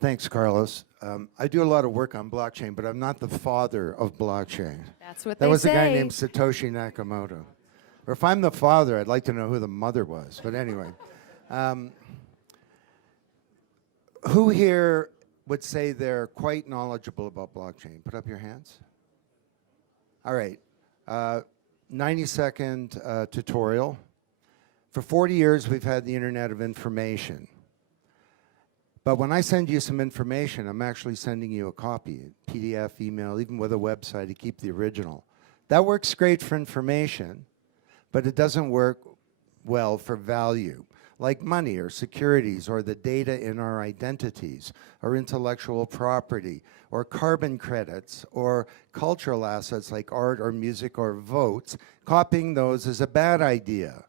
Thanks, Carlos. I do a lot of work on blockchain, but I'm not the father of blockchain. That's what That they was say. a guy named Satoshi Nakamoto. Or if I'm the father, I'd like to know who the mother was. But anyway, who here would say they're quite knowledgeable about blockchain? Put up your hands. All right. 90-second tutorial. For 40 years, we've had the Internet of Information. But when I send you some information, I'm actually sending you a copy, PDF, email, even with a website to keep the original. That works great for information, but it doesn't work well for value, like money or securities or the data in our identities or intellectual property or carbon credits or cultural assets like art or music or votes. Copying those is a bad idea.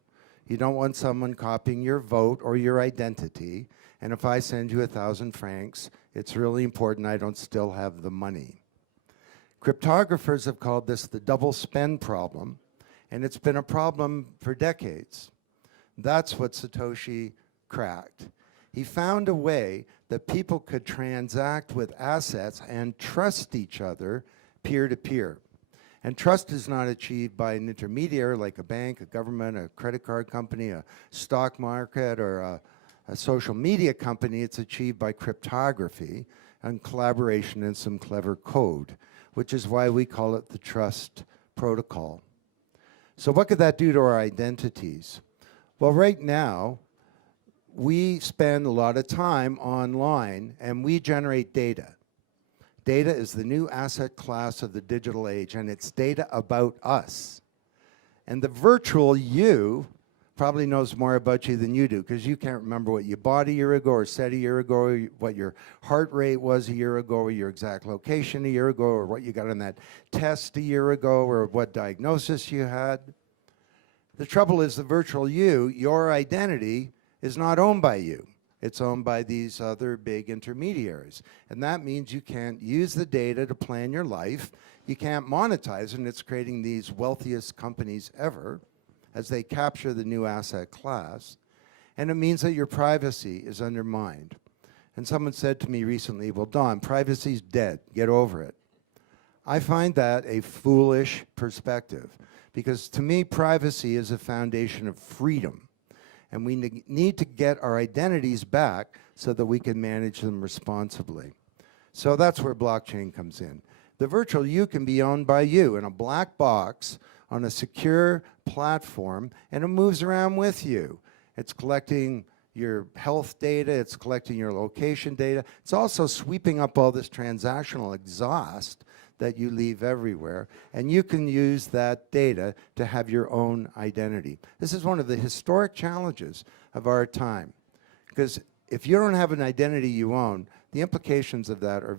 You don't want someone copying your vote or your identity. And if I send you 1,000 francs, it's really important I don't still have the money. Cryptographers have called this the double spend problem, and it's been a problem for decades. That's what Satoshi cracked. He found a way that people could transact with assets and trust each other peer-to-peer. And trust is not achieved by an intermediary like a bank, a government, a credit card company, a stock market, or a social media company. It's achieved by cryptography and collaboration and some clever code, which is why we call it the trust protocol. So what could that do to our identities? Well, right now, we spend a lot of time online and we generate data. Data is the new asset class of the digital age, and it's data about us. And the virtual you probably knows more about you than you do, because you can't remember what you bought a year ago or said a year ago, or what your heart rate was a year ago, or your exact location a year ago, or what you got on that test a year ago, or what diagnosis you had. The trouble is the virtual you, your identity, is not owned by you. It's owned by these other big intermediaries. And that means you can't use the data to plan your life. You can't monetize it, and it's creating these wealthiest companies ever as they capture the new asset class. And it means that your privacy is undermined. And someone said to me recently, well, Don, privacy's dead. Get over it. I find that a foolish perspective, because to me, privacy is a foundation of freedom. And we need to get our identities back so that we can manage them responsibly. So that's where blockchain comes in. The virtual you can be owned by you in a black box on a secure platform, and it moves around with you. It's collecting your health data, it's collecting your location data. It's also sweeping up all this transactional exhaust that you leave everywhere, and you can use that data to have your own identity. This is one of the historic challenges of our time, because if you don't have an identity you own, the implications of that are very